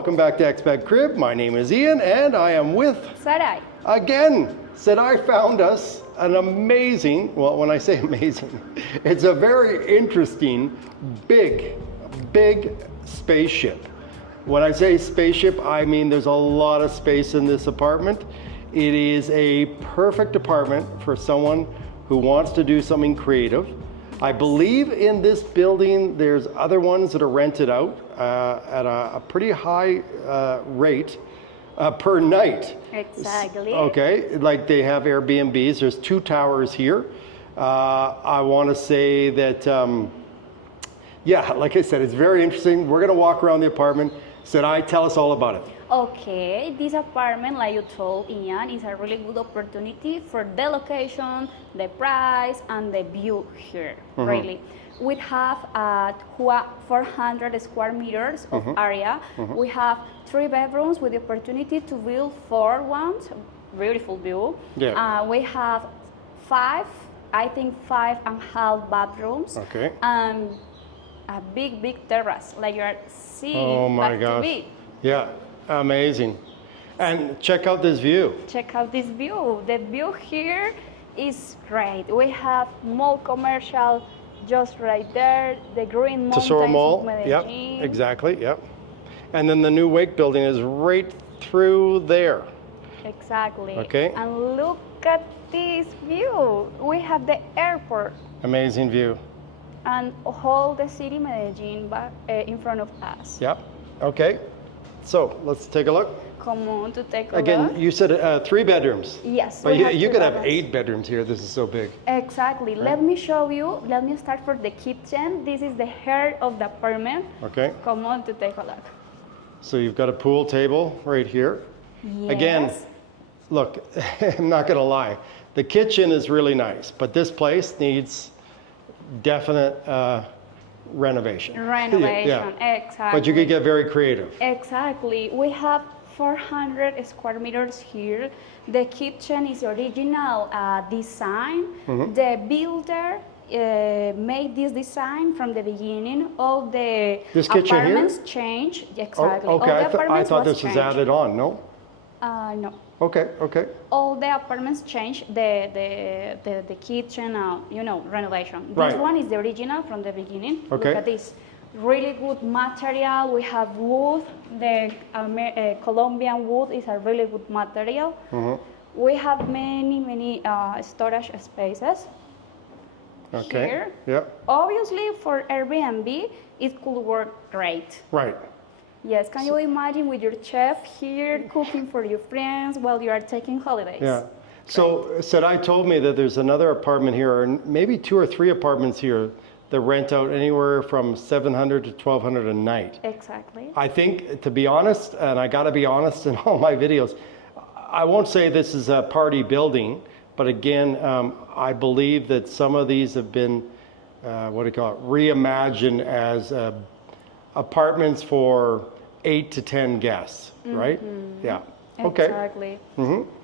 welcome back to ExpatCrib. My name is Ian and I am with Sarai. again. Sarai found us an amazing, well, when I say amazing, it's a very interesting, big spaceship. When I say spaceship, I mean there's a lot of space in this apartment. It is a perfect apartment for someone who wants to do something creative. I believe in this building, there's other ones that are rented out at a pretty high rate per night. Exactly. Okay, like they have Airbnbs. There's 2 towers here. I want to say that, yeah, like I said, it's very interesting. We're going to walk around the apartment. Sarai, tell us all about it. Okay, this apartment, like you told Ian, is a really good opportunity for the location, the price, and the view here, really. We have 400 square meters of area. We have 3 bedrooms with the opportunity to build 4 ones, beautiful view. Yeah. We have 5, I think 5.5 bathrooms. Okay. And a big terrace, like you are seeing. Oh my back gosh. to me. Yeah, amazing. And check out this view. Check out this view. The view here is great. We have mall commercial just right there. The green mountains Tesoro of Mall. Medellin. Yep, exactly. Yep. And then the new Wake building is right through there. Exactly. Okay. And look at this view. We have the airport Amazing view. and all the city Medellin back, in front of us. Yep. Okay. So let's take a look. Come on to take a Again, look. you said 3 bedrooms. Yes. But we you, have you 3 could have bedrooms. 8 bedrooms here. This is so big. Exactly. Let me show you. Let me start for the kitchen. This is the heart of the apartment. Okay. Come on to take a look. So you've got a pool table right here. Yes. Again, look, I'm not going to lie. The kitchen is really nice, but this place needs definite renovation. Renovation. Yeah. Exactly. But you could get very creative. Exactly. We have 400 square meters here. The kitchen is original design. The builder made this design from the beginning. All the This kitchen here? apartments changed. Exactly. Oh, okay. All the I apartments thought this was changed. added on. No. No. Okay. Okay. All the apartments changed the kitchen, renovation. This Right. one is the original from the beginning. Okay. Look at this. Really good material. We have wood. The Colombian wood is a really good material. We have many storage spaces Okay. here. Yeah. Obviously, for Airbnb, it could work great. Right. Yes, can you imagine with your chef here cooking for your friends while you are taking holidays? Yeah. So Sarai told me that there's another apartment here, or maybe 2 or 3 apartments here that rent out anywhere from $700 to $1,200 a night. Exactly. I think, to be honest, and I got to be honest in all my videos, I won't say this is a party building, but again, I believe that some of these have been, reimagined as apartments for 8 to 10 guests, right? Yeah. Okay. Exactly.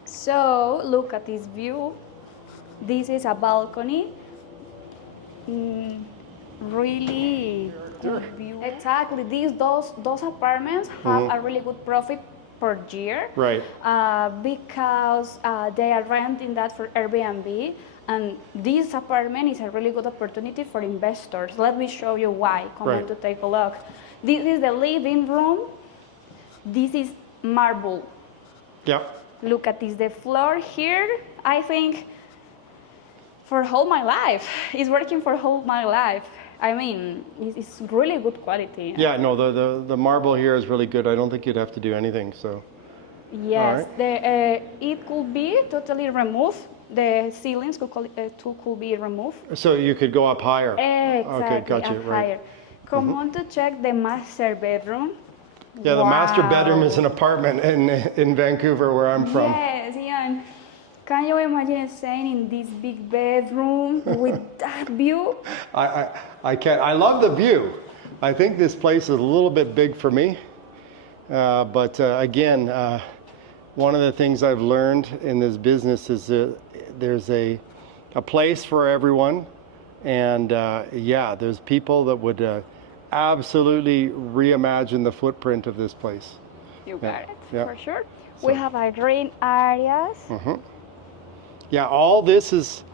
So look at this view. This is a balcony. Really good view. Exactly. Those apartments have a really good profit per year. Right. Because they are renting that for Airbnb. And this apartment is a really good opportunity for investors. Let me show you why. Come on to take a look. This is the living room. This is marble. Yeah. Look at this. The floor here, I think, for whole my life. It's working for whole my life. I mean, it's really good quality. Yeah, no, the marble here is really good. I don't think you'd have to do anything, so. Yes, right. it could be totally removed. The ceilings could be removed. So you could go up higher. Exactly, Okay, got you, up right. higher. Come on to check the master bedroom. Yeah, the master bedroom Wow. is an apartment in Vancouver, where I'm from. Yes, Ian. Can you imagine staying in this big bedroom with that view? I can't. I love the view. I think this place is a little bit big for me. But again, one of the things I've learned in this business is that there's a place for everyone. And yeah, there's people that would absolutely reimagine the footprint of this place. You got it, yeah. for sure. We have our green areas. Yeah, all this is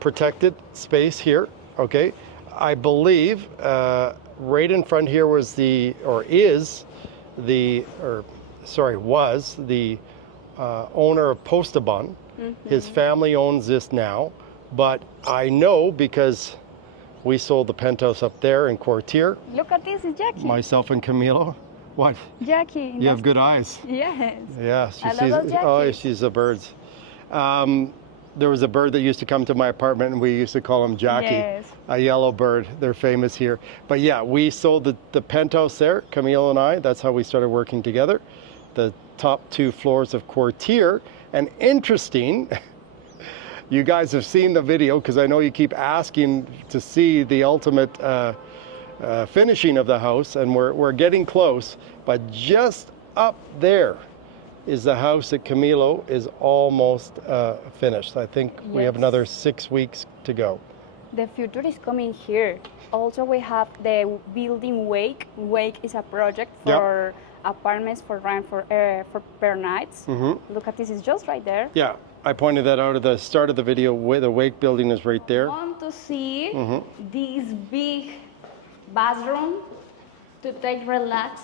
protected space here, okay? I believe right in front here was the, or is the, or sorry, was the owner of Poblado. His family owns this now, but I know because we sold the penthouse up there in Quartier. Look at this, it's Jackie. Myself and Camilo. What? Jackie. You have good eyes. Yes. Yeah, she I sees. love Jackie. Oh, she's the birds. There was a bird that used to come to my apartment, and we used to call him Jackie. Yes. A yellow bird. They're famous here. But yeah, we sold the penthouse there, Camilo and I. That's how we started working together. The top 2 floors of Quartier. And interesting, you guys have seen the video because I know you keep asking to see the ultimate finishing of the house, and we're getting close. But just up there is the house that Camilo is almost finished. I think we have another 6 weeks to go. The future is coming here. Also, we have the building Wake. Wake is a project for apartments for rent for per nights. Look at this, it's just right there. Yeah, I pointed that out at the start of the video. Where the Wake building is right there. I want to see this big bathroom to take relax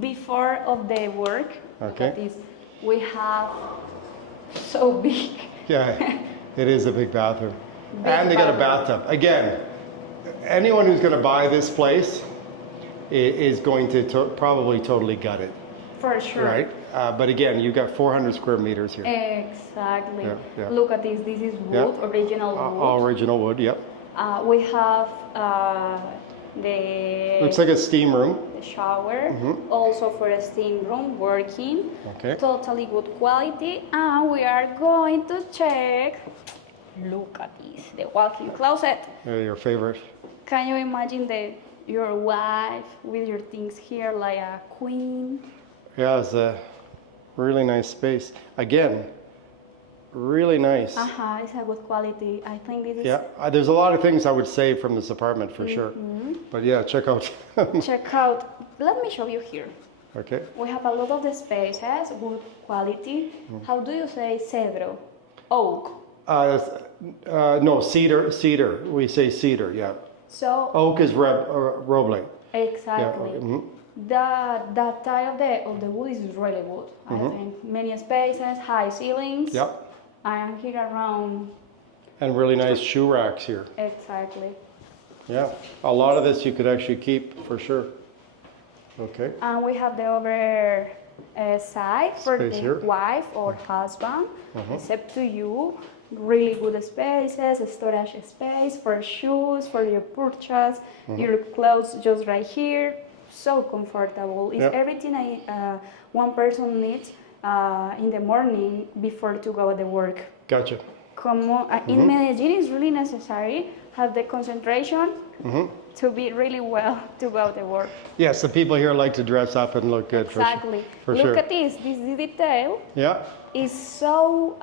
before of the work. Look at this. We have so big. Yeah, it is a big bathroom. And they got a bathtub. Again, anyone who's going to buy this place is going to probably totally gut it. For sure. Right? But again, you've got 400 square meters here. Exactly. Yeah. Look at this. This is wood, original wood. All original wood, yep. We have the Looks like a steam room. the shower, also for a steam room working. Okay. Totally good quality. And we are going to check. Look at this, the walk-in closet. Your favorite. Can you imagine your wife with your things here like a queen? Yeah, it's a really nice space. Again, really nice. It's a good quality. I think this is. Yeah, there's a lot of things I would save from this apartment for sure. But yeah, check out. Check out. Let me show you here. Okay. We have a lot of the spaces, good quality. How do you say cedro? Oak. No, cedar. We say cedar, yeah. So Oak is roble. exactly. Yeah. The type of the wood is really good. I think many spaces, high ceilings. Yep. I am here around. And really nice shoe racks here. Exactly. Yeah. A lot of this you could actually keep for sure. Okay. And we have the other side for Space the here. wife or husband. It's up to you. Really good spaces, storage space for shoes, for your purchase, your clothes just right here. So comfortable. It's everything one person needs in the morning before to go to work. Gotcha. In Medellin, it's really necessary have the concentration to be really well to go to work. Yes, the people here like to dress up and look good. Exactly. For Look sure. at this detail. Yeah. Is so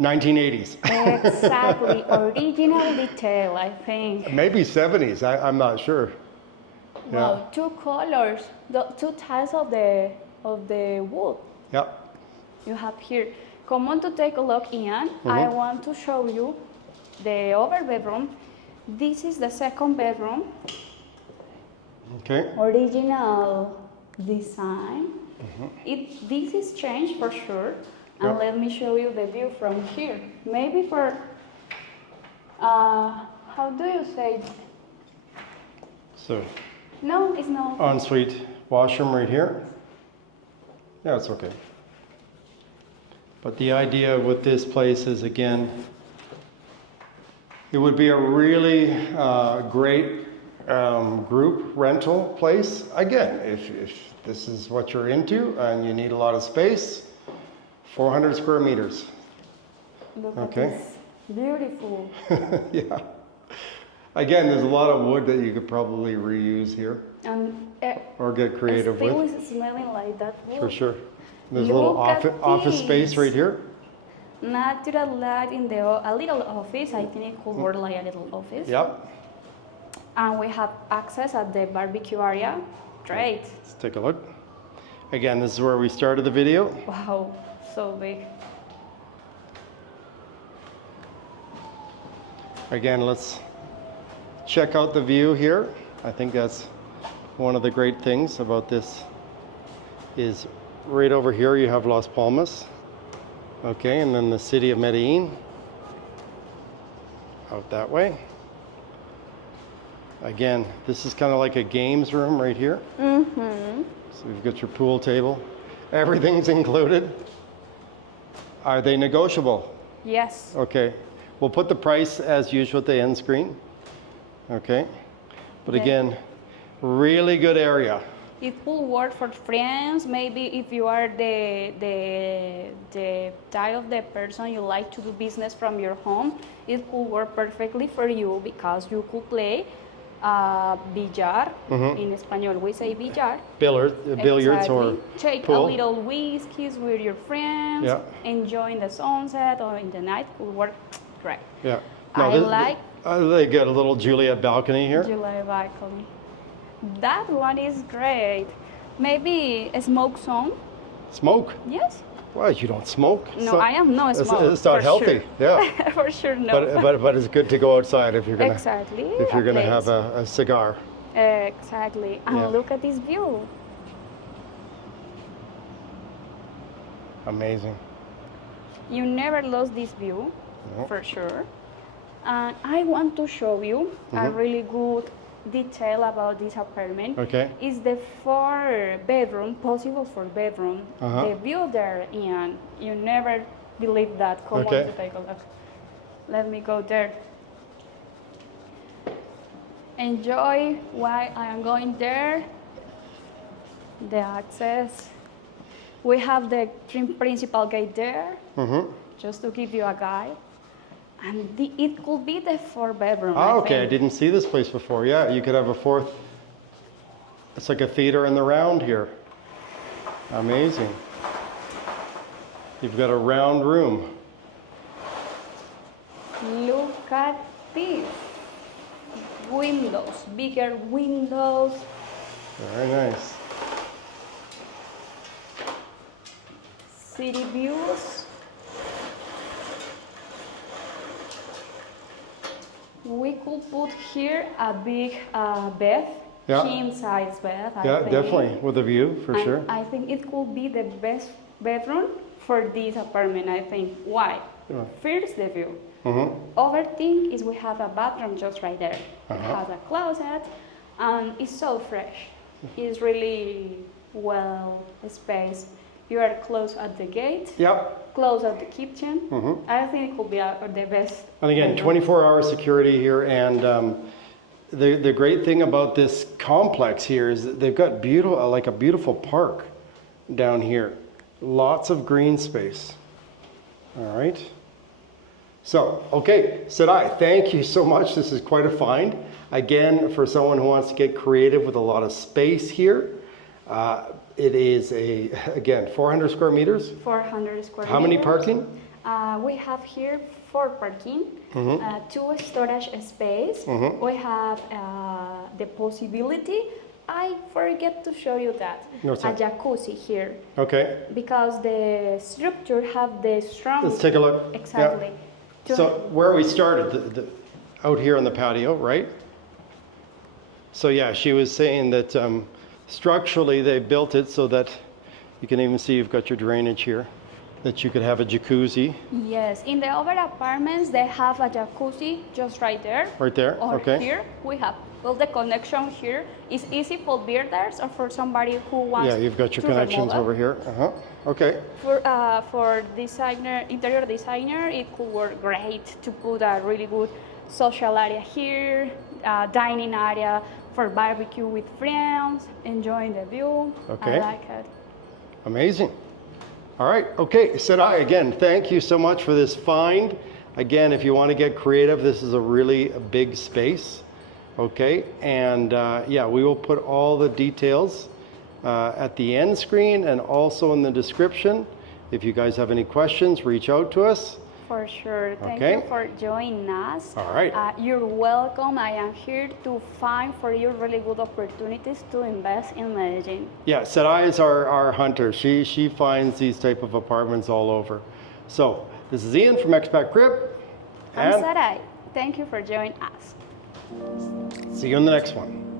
1980s. exactly original detail, I think. Maybe 70s. I'm not sure. Yeah. Wow, 2 colors, the 2 types of the wood. Yep. You have here. Come on to take a look, Ian. I want to show you the other bedroom. This is the second bedroom. Okay. Original design. This is changed for sure. And let me show you the view from here. Maybe for, how do you say? So, No, it's not. ensuite washroom right here. Yeah, it's okay. But the idea with this place is, again, it would be a really great group rental place. Again, if this is what you're into and you need a lot of space, 400 square meters. Look at this. Beautiful. Yeah. Again, there's a lot of wood that you could probably reuse here And or get creative still with. is smelling like that wood. For sure. There's a Look little at office space this. right here. Natural light in a little office. I think it could work like a little office. Yep. And we have access at the barbecue area. Great. Let's take a look. Again, this is where we started the video. Wow, so big. Again, let's check out the view here. I think that's one of the great things about this is right over here you have Las Palmas. Okay, and then the city of Medellin out that way. Again, this is kind of like a games room right here. Mm-hmm. So you've got your pool table. Everything's included. Are they negotiable? Yes. Okay. We'll put the price as usual at the end screen. Okay. But Okay. again, really good area. It could work for friends. Maybe if you are the type of the person you like to do business from your home, it could work perfectly for you because you could play billar. In Espanol, we say billar. Billiards or Exactly. Take pool. a little whiskeys with your friends, Yeah. enjoying the sunset or in the night could work great. Yeah. They got a little Juliet balcony here. July balcony. That one is great. Maybe a smoke zone. Smoke? Yes. Well, you don't smoke. No, I am not It's smoke. not for healthy. Sure. Yeah. For sure, no. But it's good to go outside if you're gonna Exactly. if you're gonna place. have a cigar. Exactly. And Yeah. look at this view. Amazing. You never lost this view, No. for sure. And I want to show you a really good detail about this apartment. Okay. Is the 4-bedroom, possible 4-bedroom, the view there, and you never believe that. Come Okay. on to take a look. Let me go there. Enjoy why I am going there. The access. We have the principal gate there, just to give you a guide. And it could be the 4-bedroom. Oh, okay. I think. didn't see this place before. Yeah, you could have a fourth. It's like a theater in the round here. Amazing. You've got a round room. Look at this. Windows, bigger windows. Very nice. City views. We could put here a big bed, Yeah. king size bed. I Yeah, think. definitely with a view for And sure. I think it could be the best bedroom for this apartment. I think. Why? Yeah. First, the view. Mm-hmm. Other thing is we have a bathroom just right there. It Uh-huh. has a closet, and it's so fresh. It's really well spaced. You are close at the gate, Yep. close at the kitchen. I think it could be the best. And again, bedroom. 24-hour security here. And the great thing about this complex here is that they've got like a beautiful park down here. Lots of green space. All right. So, okay, Sarai, thank you so much. This is quite a find. Again, for someone who wants to get creative with a lot of space here, it is again, 400 square meters. 400 square How many meters. parking? We have here 4 parking, 2 storage space. We have the possibility. I forget to show you that. No, a sorry. jacuzzi here Okay, because the structure have the strong. let's take a look. Exactly. Yeah. So where we started, out here on the patio, right? So yeah, she was saying that structurally they built it so that you can even see you've got your drainage here, that you could have a jacuzzi Yes, in the other apartments they have a jacuzzi just right there. right there. Or Okay. here we have. Well, the connection here is easy for builders or for somebody who wants. Yeah, you've got your to connections remodel. over here. Okay. For interior designer, it could work great to put a really good social area here, dining area for barbecue with friends, enjoying the view. Okay. I like it. Amazing. All right. Okay. Sarai, again, thank you so much for this find. Again, if you want to get creative, this is a really big space. Okay. And yeah, we will put all the details at the end screen and also in the description. If you guys have any questions, reach out to us. For sure. Thank Okay. you for joining us. All right. You're welcome. I am here to find for you really good opportunities to invest in Medellin. Yeah, Sarai is our hunter. She finds these type of apartments all over. So this is Ian from ExpatCrib. I'm Sarai. Thank you for joining us. See you in the next one.